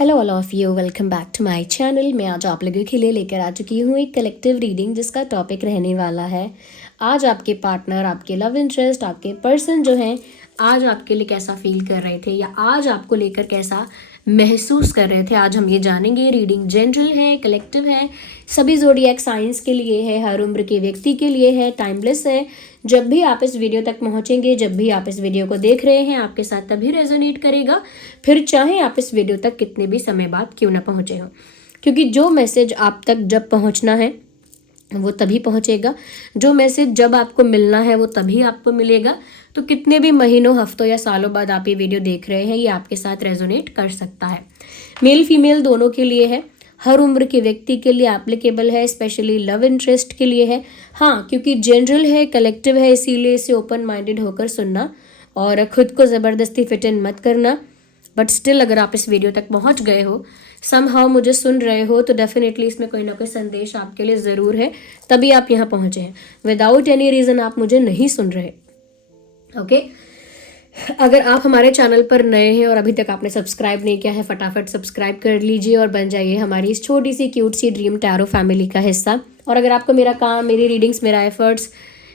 Hello all of you, welcome back to my channel. मैं आज आप लोगों के लिए लेकर आ चुकी हूँ एक कलेक्टिव रीडिंग जिसका टॉपिक रहने वाला है आज आपके पार्टनर, आपके लव इंटरेस्ट, आपके पर्सन जो हैं आज आपके लिए कैसा फील कर रहे थे या आज आपको लेकर कैसा महसूस कर रहे थे। आज हम ये जानेंगे। रीडिंग जनरल है, कलेक्टिव है, सभी ज़ोडिएक साइंस के लिए है, हर उम्र के व्यक्ति के लिए है, टाइमलेस है। जब भी आप इस वीडियो तक पहुंचेंगे, जब भी आप इस वीडियो को देख रहे हैं, आपके साथ तभी रेजोनेट करेगा, फिर चाहे आप इस वीडियो तक कितने भी समय बाद क्यों ना पहुंचे हो, क्योंकि जो मैसेज आप तक जब पहुंचना है वो तभी पहुंचेगा। जो मैसेज जब आपको मिलना है वो तभी आपको मिलेगा। तो कितने भी महीनों, हफ्तों या सालों बाद आप ये वीडियो देख रहे हैं, ये आपके साथ रेजोनेट कर सकता है। मेल फीमेल दोनों के लिए है, हर उम्र के व्यक्ति के लिए एप्लीकेबल है, स्पेशली लव इंटरेस्ट के लिए है। हाँ, क्योंकि जनरल है, कलेक्टिव है, इसीलिए इसे ओपन माइंडेड होकर सुनना और खुद को ज़बरदस्ती फिट इन मत करना। बट स्टिल अगर आप इस वीडियो तक पहुंच गए हो, समहाउ मुझे सुन रहे हो, तो डेफिनेटली इसमें कोई ना कोई संदेश आपके लिए ज़रूर है, तभी आप यहाँ पहुंचे हैं। विदाउट एनी रीज़न आप मुझे नहीं सुन रहे। ओके अगर आप हमारे चैनल पर नए हैं और अभी तक आपने सब्सक्राइब नहीं किया है, फटाफट सब्सक्राइब कर लीजिए और बन जाइए हमारी इस छोटी सी क्यूट सी ड्रीम टैरो फैमिली का हिस्सा। और अगर आपको मेरा काम, मेरी रीडिंग्स,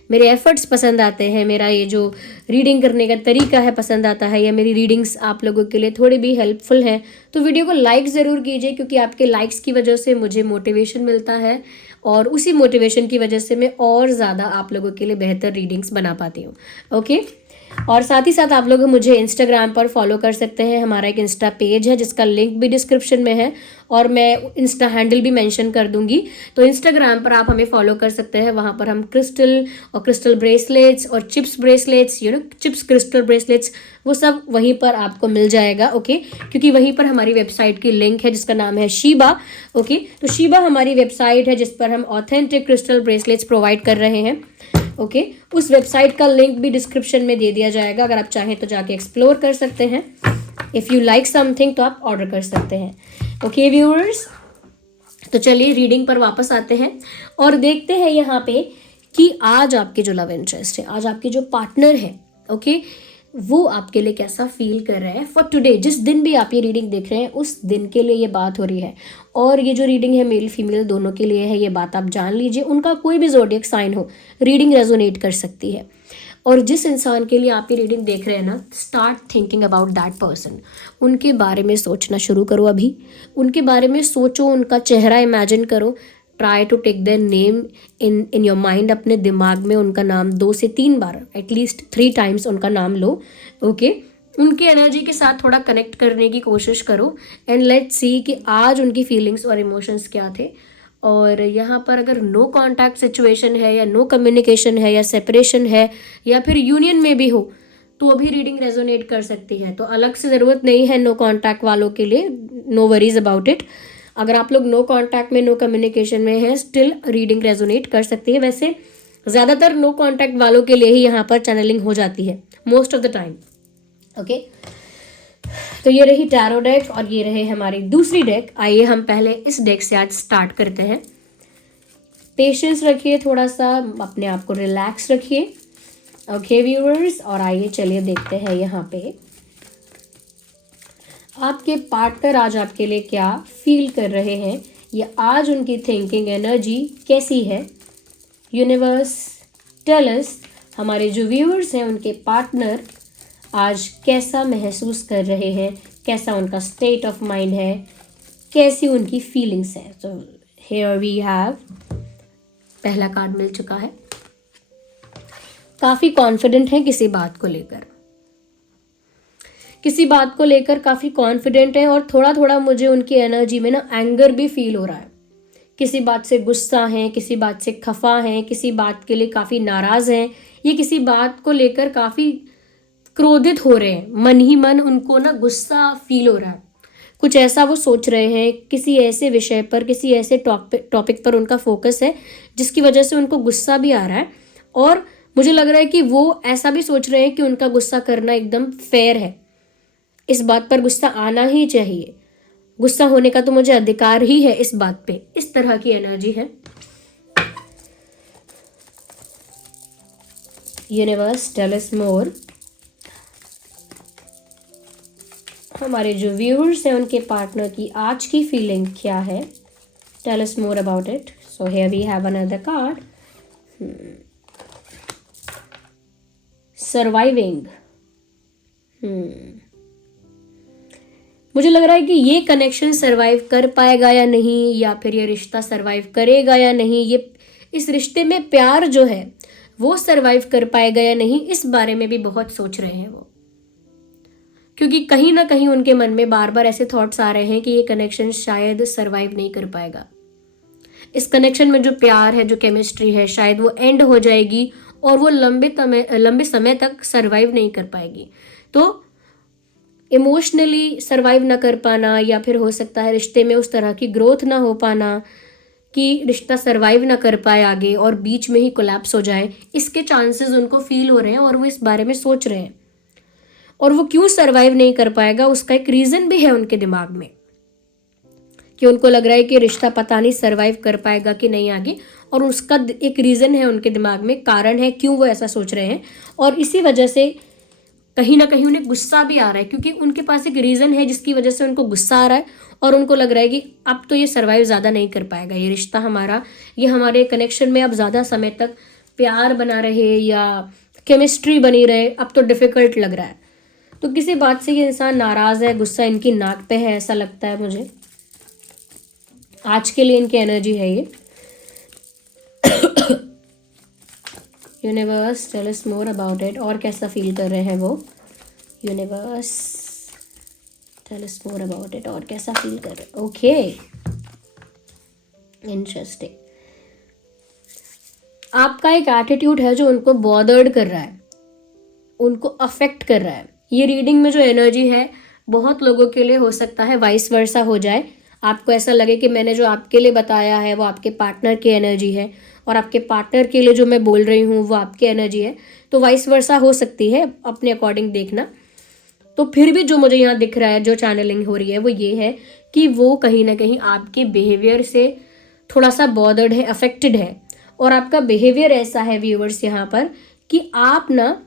मेरे एफर्ट्स पसंद आते हैं, मेरा ये जो रीडिंग करने का तरीका है पसंद आता है, या मेरी रीडिंग्स आप लोगों के लिए थोड़ी भी हेल्पफुल हैं, तो वीडियो को लाइक ज़रूर कीजिए, क्योंकि आपके लाइक्स की वजह से मुझे मोटिवेशन मिलता है और उसी मोटिवेशन की वजह से मैं और ज़्यादा आप लोगों के लिए बेहतर रीडिंग्स बना पाती हूँ। ओके और साथ ही साथ आप लोग मुझे इंस्टाग्राम पर फॉलो कर सकते हैं। हमारा एक इंस्टा पेज है जिसका लिंक भी डिस्क्रिप्शन में है और मैं इंस्टा हैंडल भी मेंशन कर दूंगी। तो इंस्टाग्राम पर आप हमें फॉलो कर सकते हैं। वहाँ पर हम क्रिस्टल ब्रेसलेट्स और chips bracelets, chips crystal bracelets, वो सब वहीं पर आपको मिल जाएगा। ओके क्योंकि वहीं पर हमारी वेबसाइट की लिंक है जिसका नाम है शीबा। ओके तो शीबा हमारी वेबसाइट है जिस पर हम ऑथेंटिक क्रिस्टल ब्रेसलेट्स प्रोवाइड कर रहे हैं। ओके उस वेबसाइट का लिंक भी डिस्क्रिप्शन में दे दिया जाएगा, अगर आप चाहें तो जाके एक्सप्लोर कर सकते हैं। इफ़ यू लाइक समथिंग तो आप ऑर्डर कर सकते हैं। ओके व्यूअर्स, तो चलिए रीडिंग पर वापस आते हैं और देखते हैं यहाँ पे कि आज आपके जो लव इंटरेस्ट है, आज आपके जो पार्टनर है, ओके वो आपके लिए कैसा फील कर रहे हैं फॉर टुडे। जिस दिन भी आप ये रीडिंग देख रहे हैं उस दिन के लिए ये बात हो रही है। और ये जो रीडिंग है मेल फीमेल दोनों के लिए है, ये बात आप जान लीजिए। उनका कोई भी ज़ोडिएक साइन हो, रीडिंग रेजोनेट कर सकती है। और जिस इंसान के लिए आप ये रीडिंग देख रहे हैं ना, start thinking about that person. उनके बारे में सोचना शुरू करो। अभी उनके बारे में सोचो, उनका चेहरा इमेजिन करो। Try to take their name in your mind. अपने दिमाग में उनका नाम 2 से 3 बार, एटलीस्ट 3 टाइम्स उनका नाम लो। ओके उनकी एनर्जी के साथ थोड़ा कनेक्ट करने की कोशिश करो एंड लेट्स सी कि आज उनकी फीलिंग्स और इमोशंस क्या थे। और यहाँ पर अगर नो कॉन्टैक्ट सिचुएशन है या नो कम्युनिकेशन है या सेपरेशन है या फिर यूनियन में भी हो, तो अभी रीडिंग रेजोनेट कर सकती है। तो अलग से ज़रूरत नहीं है नो कॉन्टैक्ट वालों के लिए, नो वरीज अबाउट इट। अगर आप लोग नो कॉन्टैक्ट में, नो कम्युनिकेशन में हैं, स्टिल रीडिंग रेजोनेट कर सकती है। वैसे ज़्यादातर नो कॉन्टैक्ट वालों के लिए ही यहाँ पर चैनलिंग हो जाती है most of the time. Okay तो ये रही टैरो डेक और ये रहे हमारी दूसरी डेक। आइए हम पहले इस डेक से आज स्टार्ट करते हैं। पेशेंस रखिए, थोड़ा सा अपने आप को रिलैक्स रखिए। ओके व्यूअर्स, और आइए चलिए देखते हैं यहाँ पे आपके पार्टनर आज आपके लिए क्या फील कर रहे हैं, या आज उनकी थिंकिंग एनर्जी कैसी है। यूनिवर्स टेल अस, हमारे जो व्यूअर्स हैं उनके पार्टनर आज कैसा महसूस कर रहे हैं, कैसा उनका स्टेट ऑफ माइंड है, कैसी उनकी फीलिंग्स है। तो हियर वी हैव पहला कार्ड मिल चुका है। काफ़ी कॉन्फिडेंट है किसी बात को लेकर, काफ़ी कॉन्फिडेंट है और थोड़ा थोड़ा मुझे उनकी एनर्जी में ना एंगर भी फील हो रहा है। किसी बात से गुस्सा हैं, किसी बात से खफा हैं, किसी बात के लिए काफ़ी नाराज़ हैं, ये किसी बात को लेकर काफ़ी क्रोधित हो रहे हैं। मन ही मन उनको ना गुस्सा फील हो रहा है। कुछ ऐसा वो सोच रहे हैं, किसी ऐसे विषय पर, किसी ऐसे टॉपिक पर उनका फोकस है जिसकी वजह से उनको गुस्सा भी आ रहा है। और मुझे लग रहा है कि वो ऐसा भी सोच रहे हैं कि उनका गुस्सा करना एकदम फेयर है, इस बात पर गुस्सा आना ही चाहिए, गुस्सा होने का तो मुझे अधिकार ही है इस बात पे। इस तरह की एनर्जी है। यूनिवर्स टेल अस मोर। हमारे जो व्यूअर्स हैं उनके पार्टनर की आज की फीलिंग क्या है? Tell us more about it. So here we have another card. Surviving. मुझे लग रहा है कि ये कनेक्शन सरवाइव कर पाएगा या नहीं, या फिर ये रिश्ता सरवाइव करेगा या नहीं, ये इस रिश्ते में प्यार जो है वो सरवाइव कर पाएगा या नहीं, इस बारे में भी बहुत सोच रहे हैं वो. क्योंकि कहीं ना कहीं उनके मन में बार बार ऐसे थॉट्स आ रहे हैं कि ये कनेक्शन शायद सरवाइव नहीं कर पाएगा. इस कनेक्शन में जो प्यार है, जो केमिस्ट्री है, शायद वो एंड हो जाएगी और वो लंबे समय तक सरवाइव नहीं कर पाएगी. तो इमोशनली सरवाइव ना कर पाना, या फिर हो सकता है रिश्ते में उस तरह की ग्रोथ ना हो पाना कि रिश्ता सरवाइव ना कर पाए आगे और बीच में ही कोलैप्स हो जाए, इसके चांसेस उनको फील हो रहे हैं और वो इस बारे में सोच रहे हैं. और वो क्यों सरवाइव नहीं कर पाएगा, उसका एक रीजन भी है उनके दिमाग में कि उनको लग रहा है कि रिश्ता पता नहीं सरवाइव कर पाएगा कि नहीं आगे. और उसका एक रीजन है उनके दिमाग में, कारण है क्यों वो ऐसा सोच रहे हैं. और इसी वजह से कहीं ना कहीं उन्हें गुस्सा भी आ रहा है, क्योंकि उनके पास एक रीजन है जिसकी वजह से उनको गुस्सा आ रहा है. और उनको लग रहा है कि अब तो ये सरवाइव ज़्यादा नहीं कर पाएगा, ये रिश्ता हमारा, ये हमारे कनेक्शन में अब ज़्यादा समय तक प्यार बना रहे या केमिस्ट्री बनी रहे, अब तो डिफ़िकल्ट लग रहा है. तो किसी बात से ये इंसान नाराज़ है, गुस्सा इनकी नाक पे है, ऐसा लगता है मुझे. आज के लिए इनकी एनर्जी है ये. Universe tell us more about it. और कैसा फील कर रहे हैं वो? Universe tell us more about it. और कैसा फील कर रहे हैं? Okay, interesting. आपका एक एटीट्यूड है जो उनको बॉदर्ड कर रहा है, उनको अफेक्ट कर रहा है. ये रीडिंग में जो एनर्जी है बहुत लोगों के लिए हो सकता है वाइस वर्सा हो जाए. आपको ऐसा लगे कि मैंने जो आपके लिए बताया है वो आपके पार्टनर की एनर्जी है, और आपके पार्टनर के लिए जो मैं बोल रही हूँ वो आपकी एनर्जी है. तो वाइस वर्सा हो सकती है, अपने अकॉर्डिंग देखना. तो फिर भी जो मुझे यहाँ दिख रहा है, जो चैनलिंग हो रही है, वो ये है कि वो कहीं ना कहीं आपके बिहेवियर से थोड़ा सा बॉदर्ड है, अफेक्टेड है. और आपका बिहेवियर ऐसा है व्यूअर्स यहाँ पर कि आप ना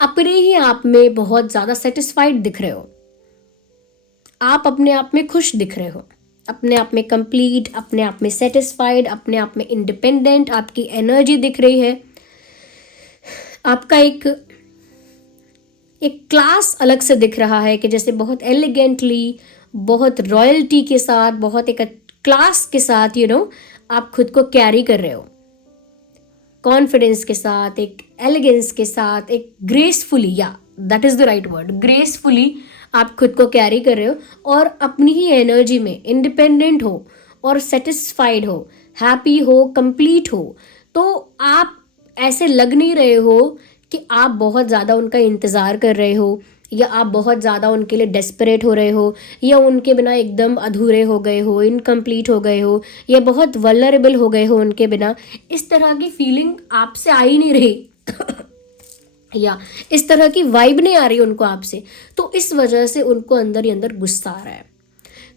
अपने ही आप में बहुत ज़्यादा सेटिस्फाइड दिख रहे हो. आप अपने आप में खुश दिख रहे हो, अपने आप में कंप्लीट, अपने आप में सेटिस्फाइड, अपने आप में इंडिपेंडेंट. आपकी एनर्जी दिख रही है. आपका एक क्लास अलग से दिख रहा है कि जैसे बहुत एलिगेंटली, बहुत रॉयल्टी के साथ, बहुत एक क्लास के साथ आप खुद को कैरी कर रहे हो. कॉन्फिडेंस के साथ, एक एलिगेंस के साथ, एक ग्रेसफुली, या that is the right word, gracefully आप खुद को कैरी कर रहे हो और अपनी ही एनर्जी में इंडिपेंडेंट हो और सेटिस्फाइड हो, हैप्पी हो, कंप्लीट हो. तो आप ऐसे लग नहीं रहे हो कि आप बहुत ज़्यादा उनका इंतज़ार कर रहे हो, या आप बहुत ज़्यादा उनके लिए डेस्परेट हो रहे हो, या उनके बिना एकदम अधूरे हो गए हो, इनकम्प्लीट हो गए हो, या बहुत वल्नरेबल हो गए हो उनके बिना. इस तरह की फीलिंग आपसे आ ही नहीं रही या इस तरह की वाइब नहीं आ रही उनको आपसे. तो इस वजह से उनको अंदर ही अंदर गुस्सा आ रहा है.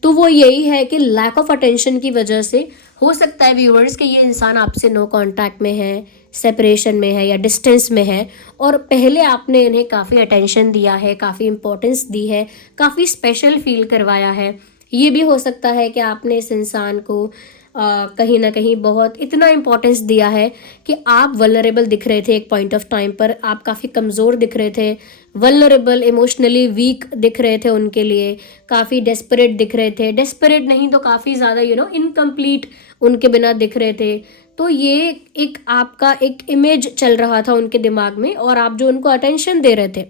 तो वो यही है कि लैक ऑफ अटेंशन की वजह से हो सकता है व्यूअर्स कि ये इंसान आपसे नो कांटेक्ट में है, सेपरेशन में है, या डिस्टेंस में है, और पहले आपने इन्हें काफ़ी अटेंशन दिया है, काफ़ी इंपॉर्टेंस दी है, काफ़ी स्पेशल फील करवाया है. ये भी हो सकता है कि आपने इस इंसान को कहीं ना कहीं बहुत इतना इम्पोर्टेंस दिया है कि आप वल्नरेबल दिख रहे थे. एक पॉइंट ऑफ टाइम पर आप काफ़ी कमज़ोर दिख रहे थे, वल्नरेबल, इमोशनली वीक दिख रहे थे उनके लिए, काफ़ी डेस्परेट दिख रहे थे. डेस्परेट नहीं तो काफ़ी ज़्यादा इनकम्प्लीट उनके बिना दिख रहे थे. तो ये एक आपका एक इमेज चल रहा था उनके दिमाग में, और आप जो उनको अटेंशन दे रहे थे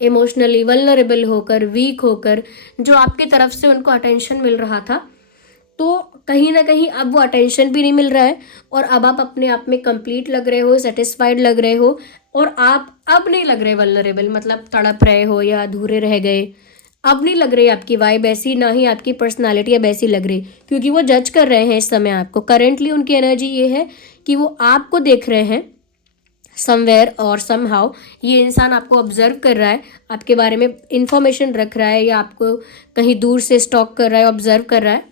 इमोशनली वल्नरेबल होकर, वीक होकर, जो आपकी तरफ से उनको अटेंशन मिल रहा था, तो कहीं ना कहीं अब वो अटेंशन भी नहीं मिल रहा है. और अब आप अपने आप में कंप्लीट लग रहे हो, सेटिस्फाइड लग रहे हो, और आप अब नहीं लग रहे वल्नरेबल, मतलब तड़प रहे हो या अधूरे रह गए. अब नहीं लग रही आपकी वाइब ऐसी, ना ही आपकी पर्सनालिटी अब ऐसी लग रही, क्योंकि वो जज कर रहे हैं इस समय आपको. करेंटली उनकी एनर्जी ये है कि वो आपको देख रहे हैं समवेयर और समहाउ. ये इंसान आपको ऑब्जर्व कर रहा है, आपके बारे में इंफॉर्मेशन रख रहा है, या आपको कहीं दूर से स्टॉक कर रहा है, ऑब्जर्व कर रहा है.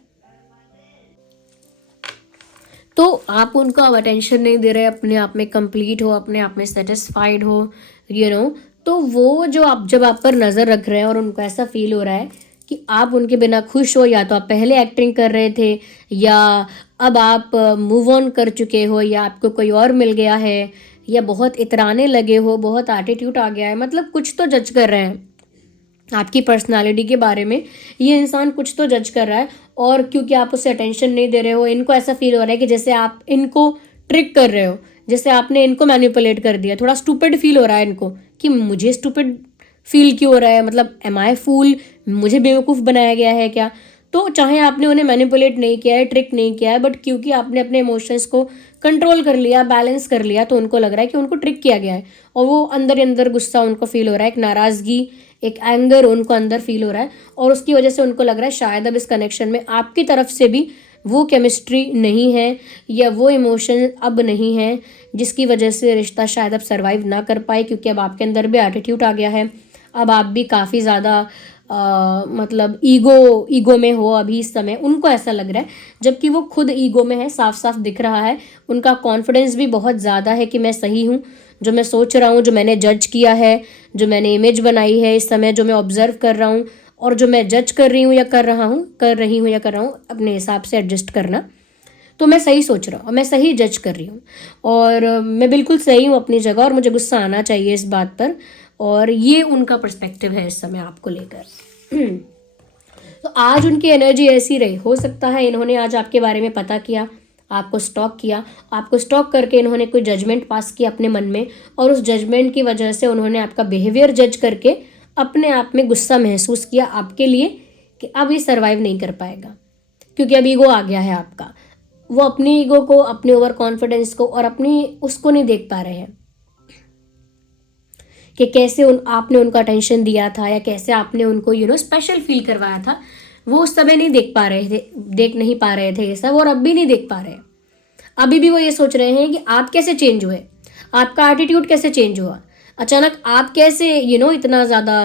तो आप उनको अब अटेंशन नहीं दे रहे, अपने आप में कंप्लीट हो, अपने आप में सेटिस्फाइड हो, तो वो जो आप जब आप पर नज़र रख रहे हैं और उनको ऐसा फील हो रहा है कि आप उनके बिना खुश हो, या तो आप पहले एक्टिंग कर रहे थे, या अब आप मूव ऑन कर चुके हो, या आपको कोई और मिल गया है, या बहुत इतराने लगे हो, बहुत एटीट्यूड आ गया है, मतलब कुछ तो जज कर रहे हैं आपकी पर्सनालिटी के बारे में। ये इंसान कुछ तो जज कर रहा है, और क्योंकि आप उसे अटेंशन नहीं दे रहे हो, इनको ऐसा फील हो रहा है कि जैसे आप इनको ट्रिक कर रहे हो, जैसे आपने इनको मैनिपुलेट कर दिया। थोड़ा स्टूपिड फील हो रहा है इनको कि मुझे स्टूपिड फील क्यों हो रहा है, मतलब एम आई फूल, मुझे बेवकूफ़ बनाया गया है क्या। तो चाहे आपने उन्हें मैनिपुलेट नहीं किया है, ट्रिक नहीं किया है, बट क्योंकि आपने अपने इमोशंस को कंट्रोल कर लिया, बैलेंस कर लिया, तो उनको लग रहा है कि उनको ट्रिक किया गया है, और वो अंदर ही अंदर गुस्सा उनको फील हो रहा है, एक नाराज़गी, एक एंगर उनको अंदर फील हो रहा है, और उसकी वजह से उनको लग रहा है शायद अब इस कनेक्शन में आपकी तरफ से भी वो केमिस्ट्री नहीं है, या वो इमोशन अब नहीं है, जिसकी वजह से रिश्ता शायद अब सर्वाइव ना कर पाए, क्योंकि अब आपके अंदर भी एटीट्यूड आ गया है। अब आप भी काफ़ी ज़्यादा मतलब ईगो में हो अभी इस समय, उनको ऐसा लग रहा है, जबकि वो खुद ईगो में है, साफ साफ दिख रहा है। उनका कॉन्फिडेंस भी बहुत ज़्यादा है कि मैं सही हूँ, जो मैं सोच रहा हूँ, जो मैंने जज किया है, जो मैंने इमेज बनाई है इस समय, जो मैं ऑब्जर्व कर रहा हूँ, और जो मैं जज कर रही हूँ या कर रहा हूँ, अपने हिसाब से एडजस्ट करना, तो मैं सही सोच रहा हूँ, मैं सही जज कर रही हूँ, और मैं बिल्कुल सही हूँ अपनी जगह, और मुझे गुस्सा आना चाहिए इस बात पर। और ये उनका पर्सपेक्टिव है इस समय आपको लेकर। तो आज उनकी एनर्जी ऐसी रही, हो सकता है इन्होंने आज आपके बारे में पता किया, आपको स्टॉक किया, आपको स्टॉक करके इन्होंने कोई जजमेंट पास किया अपने मन में, और उस जजमेंट की वजह से उन्होंने आपका बिहेवियर जज करके अपने आप में गुस्सा महसूस किया आपके लिए कि अब ये सर्वाइव नहीं कर पाएगा, क्योंकि अब ईगो आ गया है आपका। वो अपनी ईगो को, अपने ओवर कॉन्फिडेंस को, और अपनी उसको नहीं देख पा रहे हैं कि कैसे आपने उनका अटेंशन दिया था, या कैसे आपने उनको स्पेशल फील करवाया था। वो उस समय नहीं देख नहीं पा रहे थे ये सब, और अब भी नहीं देख पा रहे। अभी भी वो ये सोच रहे हैं कि आप कैसे चेंज हुए, आपका एटीट्यूड कैसे चेंज हुआ, अचानक आप कैसे इतना ज़्यादा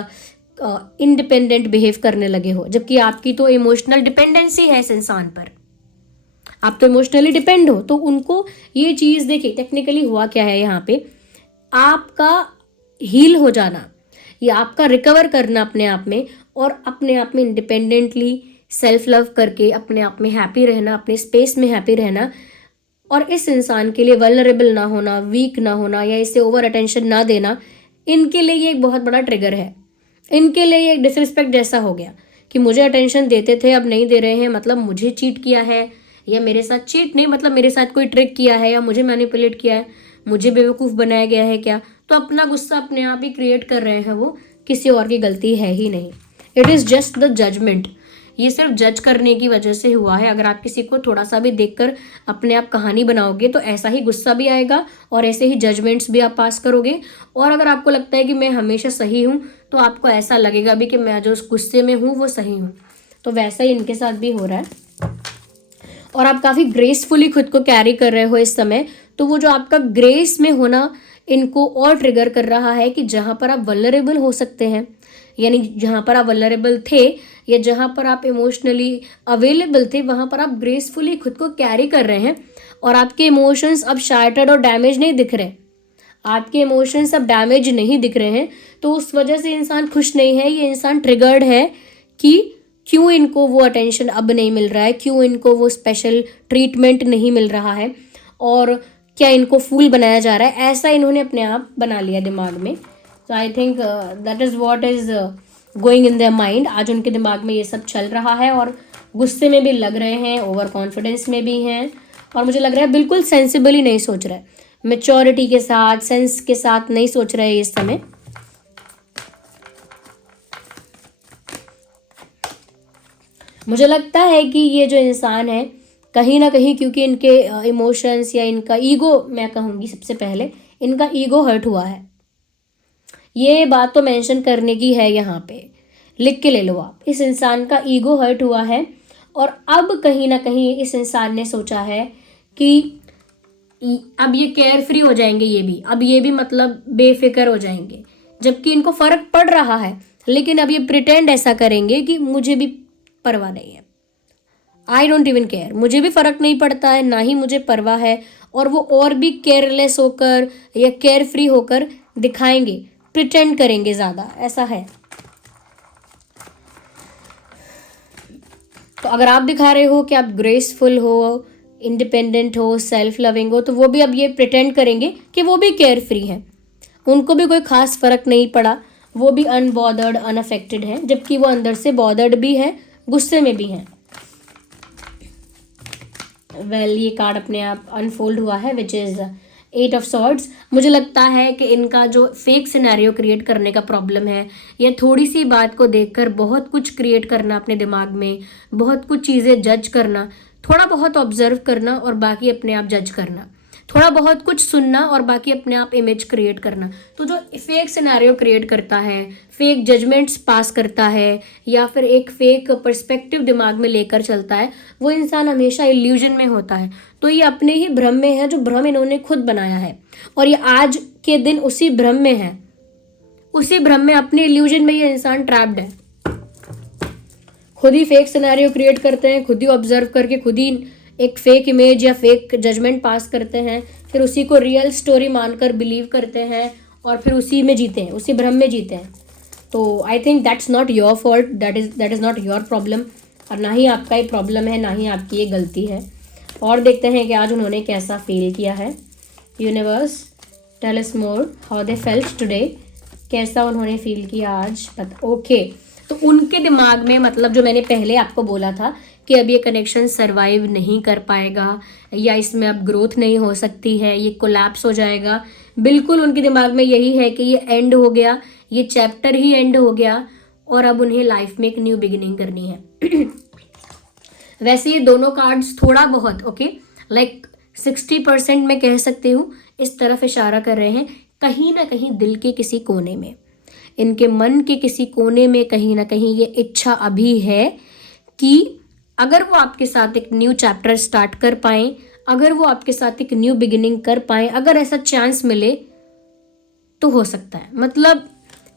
इंडिपेंडेंट बिहेव करने लगे हो, जबकि आपकी तो इमोशनल डिपेंडेंसी है इस इंसान पर, आप तो इमोशनली डिपेंड हो। तो उनको ये चीज़ देखिए, टेक्निकली हुआ क्या है यहाँ पे, आपका हील हो जाना, ये आपका रिकवर करना अपने आप में, और अपने आप में इंडिपेंडेंटली सेल्फ लव करके अपने आप में हैप्पी रहना, अपने स्पेस में हैप्पी रहना, और इस इंसान के लिए वल्नरेबल ना होना, वीक ना होना, या इसे ओवर अटेंशन ना देना, इनके लिए ये एक बहुत बड़ा ट्रिगर है। इनके लिए ये एक डिसरिस्पेक्ट जैसा हो गया कि मुझे अटेंशन देते थे, अब नहीं दे रहे हैं, मतलब मुझे चीट किया है, या मेरे साथ चीट नहीं, मतलब मेरे साथ कोई ट्रिक किया है, या मुझे मैनिपुलेट किया है, मुझे बेवकूफ़ बनाया गया है क्या। तो अपना गुस्सा अपने आप ही क्रिएट कर रहे हैं, वो किसी और की गलती है ही नहीं। It is just the judgement, ये सिर्फ जज करने की वजह से हुआ है। अगर आप किसी को थोड़ा सा भी देखकर अपने आप कहानी बनाओगे, तो ऐसा ही गुस्सा भी आएगा, और ऐसे ही जजमेंट्स भी आप पास करोगे। और अगर आपको लगता है कि मैं हमेशा सही हूँ, तो आपको ऐसा लगेगा भी कि मैं जो उस गुस्से में हूँ वो सही हूँ। तो वैसा ही इनके साथ भी हो रहा है, और आप काफ़ी ग्रेसफुली खुद को कैरी कर रहे हो इस समय। तो वो जो आपका ग्रेस में होना इनको और ट्रिगर कर रहा है कि जहाँ पर आप वल्नरेबल हो सकते हैं, यानी जहाँ पर आप वल्नरेबल थे, या जहाँ पर आप इमोशनली अवेलेबल थे, वहाँ पर आप ग्रेसफुली खुद को कैरी कर रहे हैं, और आपके इमोशंस अब शार्टेड और डैमेज नहीं दिख रहे, आपके इमोशंस अब डैमेज नहीं दिख रहे हैं। तो उस वजह से इंसान खुश नहीं है, ये इंसान ट्रिगर्ड है कि क्यों इनको वो अटेंशन अब नहीं मिल रहा है, क्यों इनको वो स्पेशल ट्रीटमेंट नहीं मिल रहा है, और क्या इनको फूल बनाया जा रहा है, ऐसा इन्होंने अपने आप बना लिया दिमाग में। तो I think that is what is going in their mind. आज उनके दिमाग में ये सब चल रहा है, और गुस्से में भी लग रहे हैं, ओवर कॉन्फिडेंस में भी हैं, और मुझे लग रहा है बिल्कुल सेंसिबली नहीं सोच रहे, मैच्योरिटी के साथ, सेंस के साथ नहीं सोच रहे इस समय। मुझे लगता है कि ये जो इंसान है, कहीं ना कहीं, क्योंकि इनके इमोशंस या इनका ईगो, मैं कहूँगी सबसे पहले इनका ईगो हर्ट हुआ है। ये बात तो मेंशन करने की है, यहाँ पे लिख के ले लो आप, इस इंसान का ईगो हर्ट हुआ है, और अब कहीं ना कहीं इस इंसान ने सोचा है कि अब ये केयर फ्री हो जाएंगे, अब ये भी मतलब बेफिक्र हो जाएंगे, जबकि इनको फ़र्क पड़ रहा है, लेकिन अब ये प्रिटेंड ऐसा करेंगे कि मुझे भी परवाह नहीं है, आई डोंट इवन केयर, मुझे भी फ़र्क नहीं पड़ता है, ना ही मुझे परवाह है, और वो और भी केयरलेस होकर या केयर फ्री होकर दिखाएंगे प्रिटेंड करेंगे ज़्यादा, ऐसा है। तो अगर आप दिखा रहे हो कि आप ग्रेसफुल हो, इंडिपेंडेंट हो, सेल्फ लविंग हो, तो वो भी अब ये प्रिटेंड करेंगे कि वो भी केयर फ्री हैं, उनको भी कोई खास फर्क नहीं पड़ा, वो भी अनबॉदर्ड, अनअफेक्टेड हैं, जबकि वो अंदर से बॉदर्ड भी हैं, गुस्से में भी हैं। ये कार्ड अपने आप अनफोल्ड हुआ है, विच इज़ 8 ऑफ सॉर्ड्स। मुझे लगता है कि इनका जो फेक सिनेरियो क्रिएट करने का प्रॉब्लम है, या थोड़ी सी बात को देखकर बहुत कुछ क्रिएट करना अपने दिमाग में, बहुत कुछ चीज़ें जज करना, थोड़ा बहुत ऑब्जर्व करना और बाकी अपने आप जज करना, थोड़ा बहुत कुछ सुनना और बाकी अपने आप इमेज क्रिएट करना। तो जो फेक सिनेरियो क्रिएट करता है, फेक जजमेंट्स पास करता है, या फिर एक फेक पर्सपेक्टिव दिमाग में लेकर चलता है, वो इंसान हमेशा इल्यूजन में होता है। तो ये अपने ही भ्रम में है, जो भ्रम इन्होंने खुद बनाया है, और ये आज के दिन उसी भ्रम में है, उसी भ्रम में, अपने इल्यूजन में ये इंसान ट्रैप्ड है। खुद ही फेक सिनेरियो क्रिएट करते हैं, खुद ही ऑब्जर्व करके खुद ही एक फेक इमेज या फेक जजमेंट पास करते हैं, फिर उसी को रियल स्टोरी मानकर बिलीव करते हैं और फिर उसी में जीते हैं, उसी भ्रम में जीते हैं। तो I think that's not your fault, that is not your problem, और ना ही आपका ये प्रॉब्लम है, ना ही आपकी ये गलती है। और देखते हैं कि आज उन्होंने कैसा फील किया है। Universe tell us more how they felt today, कैसा उन्होंने फील किया आज। ओके, तो उनके दिमाग में, मतलब जो मैंने पहले आपको बोला था कि अब ये कनेक्शन सरवाइव नहीं कर पाएगा, या इसमें अब ग्रोथ नहीं हो सकती है, ये कोलैप्स हो जाएगा, बिल्कुल उनके दिमाग में यही है कि ये एंड हो गया, ये चैप्टर ही एंड हो गया, और अब उन्हें लाइफ में एक न्यू बिगिनिंग करनी है। वैसे ये दोनों कार्ड्स थोड़ा बहुत लाइक 60% मैं कह सकती हूँ इस तरफ इशारा कर रहे हैं, कहीं ना कहीं दिल के किसी कोने में, इनके मन के किसी कोने में कहीं ना कहीं ये इच्छा अभी है कि अगर वो आपके साथ एक न्यू चैप्टर स्टार्ट कर पाएं, अगर वो आपके साथ एक न्यू बिगिनिंग कर पाएं, अगर ऐसा चांस मिले तो हो सकता है। मतलब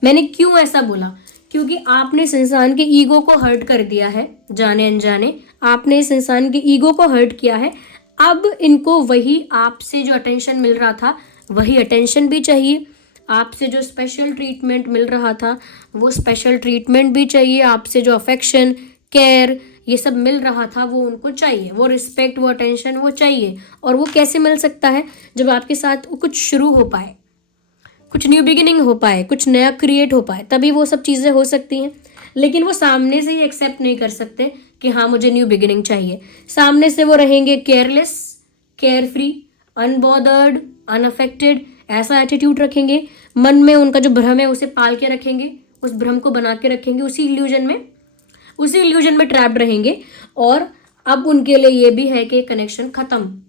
मैंने क्यों ऐसा बोला, क्योंकि आपने इस इंसान के ईगो को हर्ट कर दिया है, जाने अनजाने आपने इस इंसान के ईगो को हर्ट किया है। अब इनको वही आपसे जो अटेंशन मिल रहा था, वही अटेंशन भी चाहिए, आपसे जो स्पेशल ट्रीटमेंट मिल रहा था वो स्पेशल ट्रीटमेंट भी चाहिए, आपसे जो अफेक्शन, केयर, ये सब मिल रहा था वो उनको चाहिए, वो रिस्पेक्ट, वो अटेंशन वो चाहिए। और वो कैसे मिल सकता है, जब आपके साथ कुछ शुरू हो पाए, कुछ न्यू बिगिनिंग हो पाए, कुछ नया क्रिएट हो पाए, तभी वो सब चीज़ें हो सकती हैं। लेकिन वो सामने से ही एक्सेप्ट नहीं कर सकते कि हाँ मुझे न्यू बिगिनिंग चाहिए। सामने से वो रहेंगे careless, care free, unbothered, unaffected, ऐसा एटीट्यूड रखेंगे। मन में उनका जो भ्रम है उसे पाल के रखेंगे, उस भ्रम को बना के रखेंगे, उसी इल्यूजन में ट्रैप्ड रहेंगे। और अब उनके लिए ये भी है कि कनेक्शन खत्म,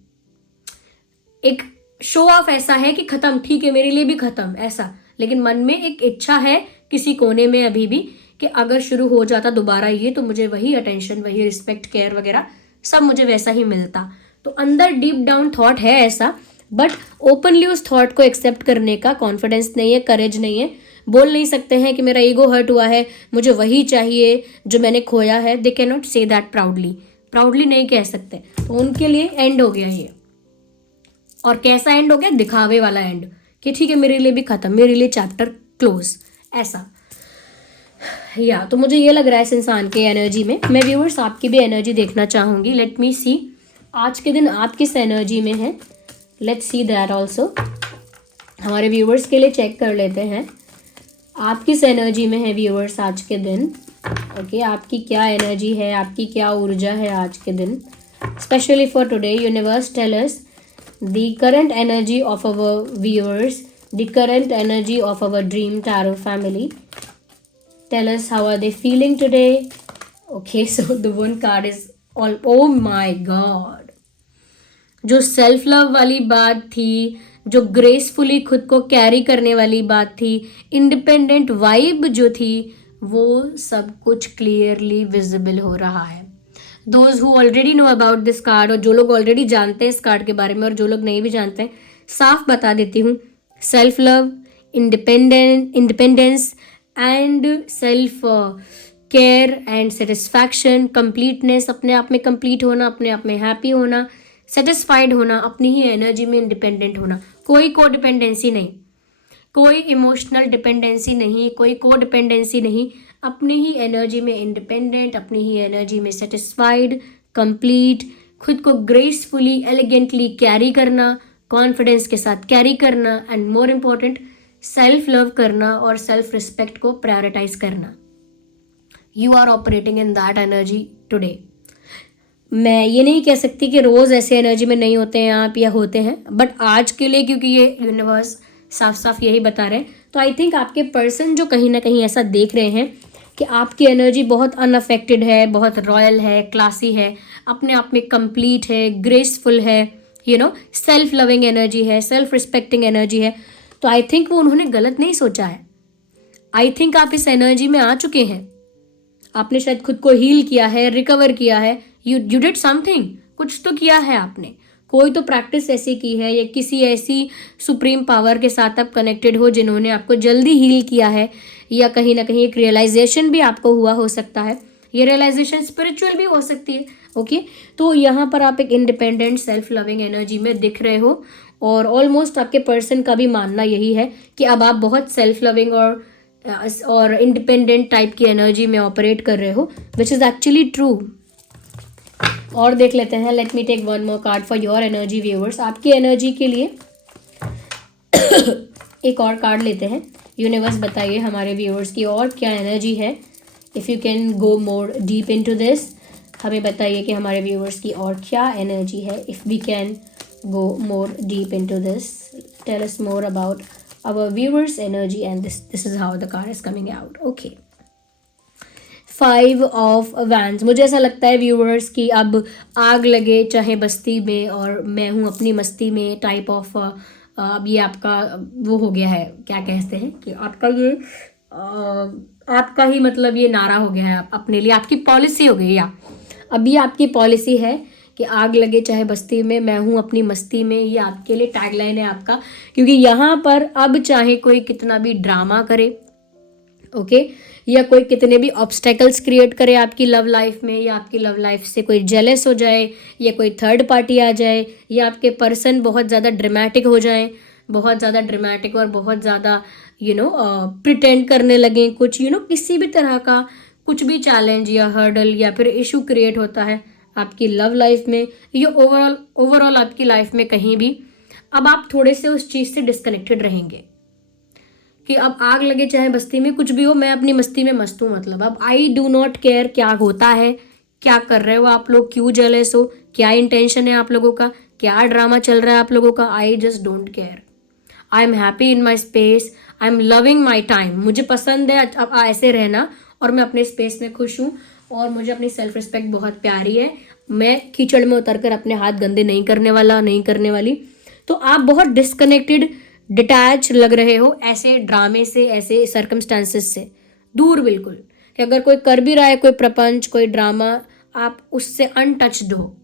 एक शो ऑफ ऐसा है कि खत्म, ठीक है मेरे लिए भी खत्म ऐसा, लेकिन मन में एक इच्छा है किसी कोने में अभी भी कि अगर शुरू हो जाता दोबारा ये, तो मुझे वही अटेंशन, वही रिस्पेक्ट, केयर वगैरह सब मुझे वैसा ही मिलता। तो अंदर डीप डाउन थॉट है ऐसा, बट ओपनली उस थॉट को एक्सेप्ट करने का कॉन्फिडेंस नहीं है, करेज नहीं है। बोल नहीं सकते हैं कि मेरा ईगो हर्ट हुआ है, मुझे वही चाहिए जो मैंने खोया है। They can not say that proudly नहीं कह सकते। तो उनके लिए एंड हो गया ये। और कैसा एंड हो गया, दिखावे वाला एंड, कि ठीक है मेरे लिए भी खत्म, मेरे लिए चैप्टर क्लोज, ऐसा। या तो मुझे ये लग रहा है इस इंसान के एनर्जी में। मैं व्यूअर्स आपकी भी एनर्जी देखना चाहूँगी। लेट मी सी आज के दिन आप किस एनर्जी में हैं। Let's see that also. हमारे व्यूअर्स के लिए चेक कर लेते हैं आप किस एनर्जी में है व्यूअर्स आज के दिन। ओके, आपकी क्या एनर्जी है, आपकी क्या ऊर्जा है आज के दिन, specially for today. Universe tell us the current energy of our viewers, the current energy of our dream tarot family. Tell us how are they feeling today. Okay, so the one card is all, oh my god, जो self love वाली बात थी, जो gracefully खुद को carry करने वाली बात थी, इंडिपेंडेंट वाइब जो थी, वो सब कुछ क्लियरली विजिबल हो रहा है। Those who already know about this card, और जो लोग ऑलरेडी जानते हैं इस कार्ड के बारे में और जो लोग नहीं भी जानते हैं, साफ बता देती हूँ, self love, independence and self care and satisfaction, completeness, अपने आप में कंप्लीट होना, अपने आप में हैप्पी होना, सेटिस्फाइड होना, अपनी ही एनर्जी में इंडिपेंडेंट होना, कोई को डिपेंडेंसी नहीं। कोई इमोशनल डिपेंडेंसी नहीं, कोई को डिपेंडेंसी नहीं, अपनी ही एनर्जी में इंडिपेंडेंट, अपनी ही एनर्जी में सेटिस्फाइड, कंप्लीट, खुद को ग्रेसफुली एलिगेंटली कैरी करना, कॉन्फिडेंस के साथ कैरी करना, and more important self love करना और सेल्फ रिस्पेक्ट को प्रायोरिटाइज करना. You are operating in that energy today. मैं ये नहीं कह सकती कि रोज़ ऐसे एनर्जी में नहीं होते हैं आप या होते हैं, बट आज के लिए क्योंकि ये यूनिवर्स साफ साफ यही बता रहे हैं, तो आई थिंक आपके पर्सन जो कहीं ना कहीं ऐसा देख रहे हैं कि आपकी एनर्जी बहुत अनअफेक्टेड है, बहुत रॉयल है, क्लासी है, अपने आप में कंप्लीट है, ग्रेसफुल है, सेल्फ लविंग एनर्जी है, सेल्फ रिस्पेक्टिंग एनर्जी है. तो आई थिंक वो उन्होंने गलत नहीं सोचा है. आई थिंक आप इस एनर्जी में आ चुके हैं. आपने शायद खुद को हील किया है, रिकवर किया है, यू डिड समथिंग, कुछ तो किया है आपने. कोई तो प्रैक्टिस ऐसी की है या किसी ऐसी सुप्रीम पावर के साथ आप कनेक्टेड हो जिन्होंने आपको जल्दी हील किया है, या कहीं ना कहीं एक रियलाइजेशन भी आपको हुआ हो सकता है. ये रियलाइजेशन स्पिरिचुअल भी हो सकती है. ओके, तो यहाँ पर आप एक इंडिपेंडेंट सेल्फ लविंग एनर्जी में दिख रहे हो, और ऑलमोस्ट आपके पर्सन का भी मानना यही है कि अब आप बहुत सेल्फ लविंग और इंडिपेंडेंट टाइप की एनर्जी में ऑपरेट कर रहे हो, विच इज़ एक्चुअली ट्रू. और देख लेते हैं, let me take one more card for your energy viewers. आपकी एनर्जी के लिए एक और कार्ड लेते हैं. यूनिवर्स बताइए हमारे व्यूअर्स की और क्या एनर्जी है. If you can go more deep into this, हमें बताइए कि हमारे व्यूअर्स की और क्या एनर्जी है. If we can go more deep into this, tell us more about our viewers energy, and this is how the card is coming out. Okay, 5 of Wands. मुझे ऐसा लगता है व्यूअर्स की अब आग लगे चाहे बस्ती में और मैं हूँ अपनी मस्ती में टाइप ऑफ, अब ये आपका वो हो गया है, क्या कहते हैं कि आपका ये आपका ही मतलब ये नारा हो गया है अपने लिए, आपकी पॉलिसी हो गई. या अब ये आपकी पॉलिसी है कि आग लगे चाहे बस्ती में, मैं हूँ अपनी मस्ती में. ये आपके लिए टैगलाइन है आपका, क्योंकि यहाँ पर अब चाहे कोई कितना भी ड्रामा करे, ओके, या कोई कितने भी ऑब्स्टेकल्स क्रिएट करे आपकी लव लाइफ में, या आपकी लव लाइफ से कोई जेलस हो जाए, या कोई थर्ड पार्टी आ जाए, या आपके पर्सन बहुत ज़्यादा ड्रामेटिक हो जाए, बहुत ज़्यादा ड्रामेटिक और बहुत ज़्यादा प्रिटेंड करने लगे कुछ, किसी भी तरह का कुछ भी चैलेंज या हर्डल या फिर इशू क्रिएट होता है आपकी लव लाइफ में, ये ओवरऑल आपकी लाइफ में कहीं भी, अब आप थोड़े से उस चीज़ से डिस्कनेक्टेड रहेंगे कि अब आग लगे चाहे बस्ती में, कुछ भी हो, मैं अपनी मस्ती में मस्त हूँ. मतलब अब आई डू नॉट केयर क्या होता है, क्या कर रहे हो आप लोग, क्यों जेलस हो, क्या इंटेंशन है आप लोगों का, क्या ड्रामा चल रहा है आप लोगों का. I just don't care. I am happy in my space, I am loving my time. मुझे पसंद है अब ऐसे रहना, और मैं अपने स्पेस में खुश हूँ, और मुझे अपनी सेल्फ रिस्पेक्ट बहुत प्यारी है. मैं कीचड़ में उतरकर अपने हाथ गंदे नहीं करने वाली. तो आप बहुत डिस्कनेक्टेड, डिटैच लग रहे हो ऐसे ड्रामे से, ऐसे सर्कमस्टांसेस से दूर बिल्कुल, कि अगर कोई कर भी रहा है कोई प्रपंच, कोई ड्रामा, आप उससे अनटच्ड हो.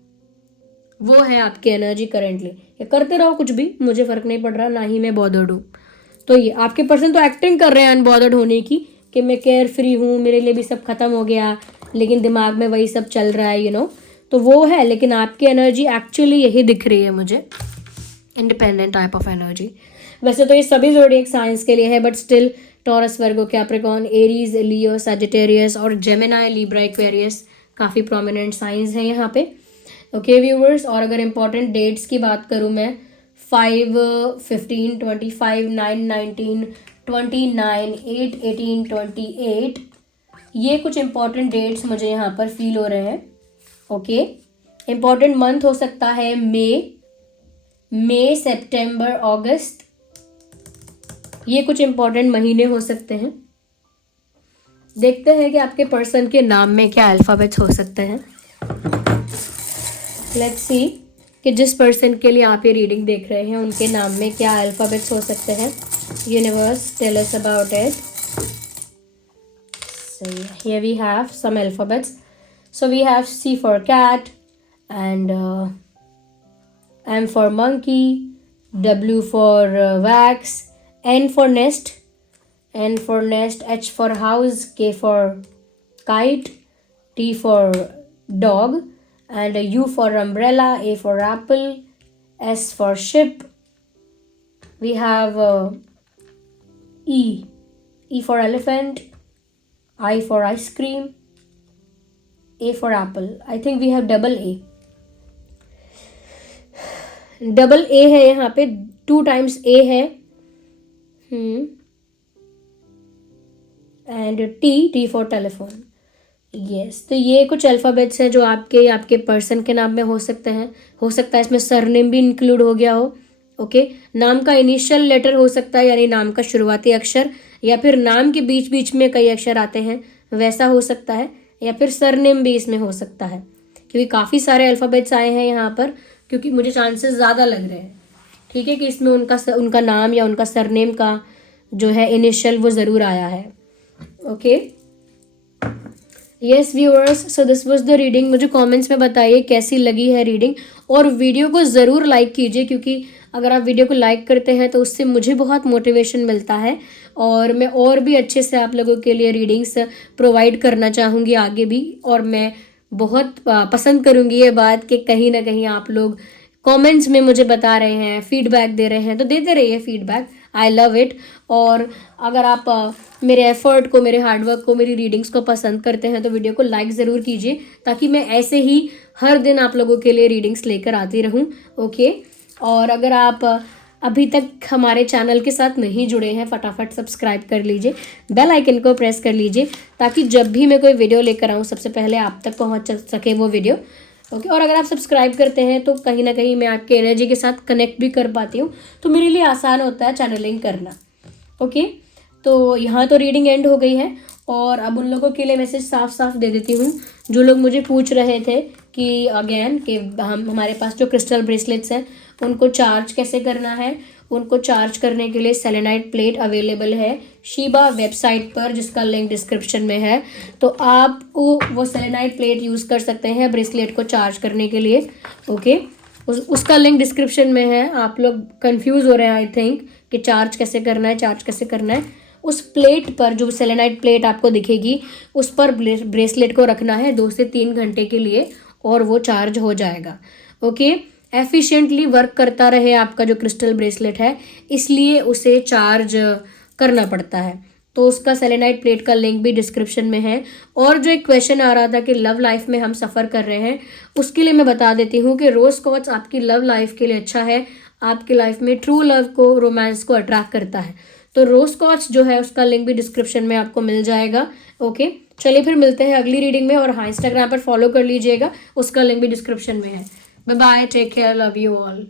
वो है आपकी एनर्जी करेंटली. या करते रहो कुछ भी, मुझे फर्क नहीं पड़ रहा, ना ही मैं बॉदर्ड हूँ. तो ये आपके पर्सन तो एक्टिंग कर रहे हैं अनबॉदर्ड होने की, कि मैं केयर फ्री हूँ, मेरे लिए भी सब खत्म हो गया, लेकिन दिमाग में वही सब चल रहा है, तो वो है. लेकिन आपकी एनर्जी एक्चुअली यही दिख रही है मुझे, इंडिपेंडेंट टाइप ऑफ एनर्जी. वैसे तो ये सभी ज़ोडिएक साइंस के लिए है, but still taurus, Virgo, Capricorn, Aries, Leo, Sagittarius और जेमिनाई, लिब्रा, एक्वेरियस काफ़ी प्रोमिनेंट साइंस हैं यहाँ पे. ओके व्यूवर्स, और अगर इम्पॉर्टेंट डेट्स की बात करूँ मैं, 5, 15, 25, 9, 19, 29, 8, 18, 28, ये कुछ इम्पॉर्टेंट डेट्स मुझे यहाँ पर फील हो रहे हैं. ओके, इम्पॉर्टेंट मंथ हो सकता है मई, सितंबर, अगस्त. ये कुछ इम्पॉर्टेंट महीने हो सकते हैं. देखते हैं कि आपके पर्सन के नाम में क्या अल्फ़ाबेट्स हो सकते हैं. लेट्स सी कि जिस पर्सन के लिए आप ये रीडिंग देख रहे हैं उनके नाम में क्या अल्फ़ाबेट्स हो सकते हैं. Universe, tell us about it. So here we have some alphabets. So we have C for cat, and M for monkey, W for wax, N for nest, H for house, K for kite, T for dog, and U for umbrella, A for apple, S for ship. We have E for elephant, I for ice cream, A for apple. I think we have double A. Double A है यहाँ पे, 2 times A है. And T for telephone. Yes, तो ये कुछ alphabets हैं जो आपके पर्सन के नाम में हो सकते हैं. हो सकता है इसमें सरनेम भी इंक्लूड हो गया हो. ओके, नाम का इनिशियल लेटर हो सकता है, यानी नाम का शुरुआती अक्षर, या फिर नाम के बीच बीच में कई अक्षर आते हैं, वैसा हो सकता है, या फिर सरनेम भी इसमें हो सकता है. क्योंकि काफ़ी सारे अल्फ़ाबेट्स आए हैं यहाँ पर, क्योंकि मुझे चांसेस ज़्यादा लग रहे हैं, ठीक है, कि इसमें उनका नाम या उनका सरनेम का जो है इनिशियल वो ज़रूर आया है. Okay, yes viewers, so this was the reading. मुझे कमेंट्स में बताइए कैसी लगी है रीडिंग, और वीडियो को ज़रूर लाइक कीजिए, क्योंकि अगर आप वीडियो को लाइक करते हैं तो उससे मुझे बहुत मोटिवेशन मिलता है, और मैं और भी अच्छे से आप लोगों के लिए रीडिंग्स प्रोवाइड करना चाहूँगी आगे भी. और मैं बहुत पसंद करूँगी ये बात कि कहीं ना कहीं आप लोग कमेंट्स में मुझे बता रहे हैं, फीडबैक दे रहे हैं, तो देते रहिए फीडबैक. I love it. और अगर आप मेरे एफर्ट को, मेरे हार्डवर्क को, मेरी रीडिंग्स को पसंद करते हैं तो वीडियो को लाइक ज़रूर कीजिए, ताकि मैं ऐसे ही हर दिन आप लोगों के लिए रीडिंग्स लेकर आती रहूं. ओके, और अगर आप अभी तक हमारे चैनल के साथ नहीं जुड़े हैं, फटाफट सब्सक्राइब कर लीजिए, बेल आइकन को प्रेस कर लीजिए, ताकि जब भी मैं कोई वीडियो लेकर आऊँ सबसे पहले आप तक पहुँच सके वो वीडियो. ओके, और अगर आप सब्सक्राइब करते हैं तो कहीं ना कहीं मैं आपके एनर्जी के साथ कनेक्ट भी कर पाती हूँ, तो मेरे लिए आसान होता है चैनलिंग करना. ओके, तो यहाँ तो रीडिंग एंड हो गई है, और अब उन लोगों के लिए मैसेज साफ साफ दे देती हूँ जो लोग मुझे पूछ रहे थे कि अगेन कि हमारे पास जो क्रिस्टल ब्रेसलेट्स हैं उनको चार्ज कैसे करना है. उनको चार्ज करने के लिए सेलेनाइट प्लेट अवेलेबल है शीबा वेबसाइट पर, जिसका लिंक डिस्क्रिप्शन में है. तो आप वो सेलेनाइट प्लेट यूज़ कर सकते हैं ब्रेसलेट को चार्ज करने के लिए. ओके, उसका लिंक डिस्क्रिप्शन में है. आप लोग कंफ्यूज हो रहे हैं आई थिंक कि चार्ज कैसे करना है, चार्ज कैसे करना है. उस प्लेट पर, जो सेलेनाइट प्लेट आपको दिखेगी, उस पर ब्रेसलेट को रखना है 2 से 3 घंटे के लिए, और वो चार्ज हो जाएगा. ओके, एफिशिएंटली वर्क करता रहे आपका जो क्रिस्टल ब्रेसलेट है, इसलिए उसे चार्ज करना पड़ता है. तो उसका सेलेनाइट प्लेट का लिंक भी डिस्क्रिप्शन में है. और जो एक क्वेश्चन आ रहा था कि लव लाइफ में हम सफ़र कर रहे हैं, उसके लिए मैं बता देती हूँ कि रोज़ क्वार्ट्ज आपकी लव लाइफ के लिए अच्छा है. आपकी लाइफ में ट्रू लव को, रोमांस को अट्रैक्ट करता है. तो रोज़ क्वार्ट्ज जो है उसका लिंक भी डिस्क्रिप्शन में आपको मिल जाएगा. ओके, चलिए फिर मिलते हैं अगली रीडिंग में. और हाँ, इंस्टाग्राम पर फॉलो कर लीजिएगा, उसका लिंक भी डिस्क्रिप्शन में है. Bye bye, take care, love you all.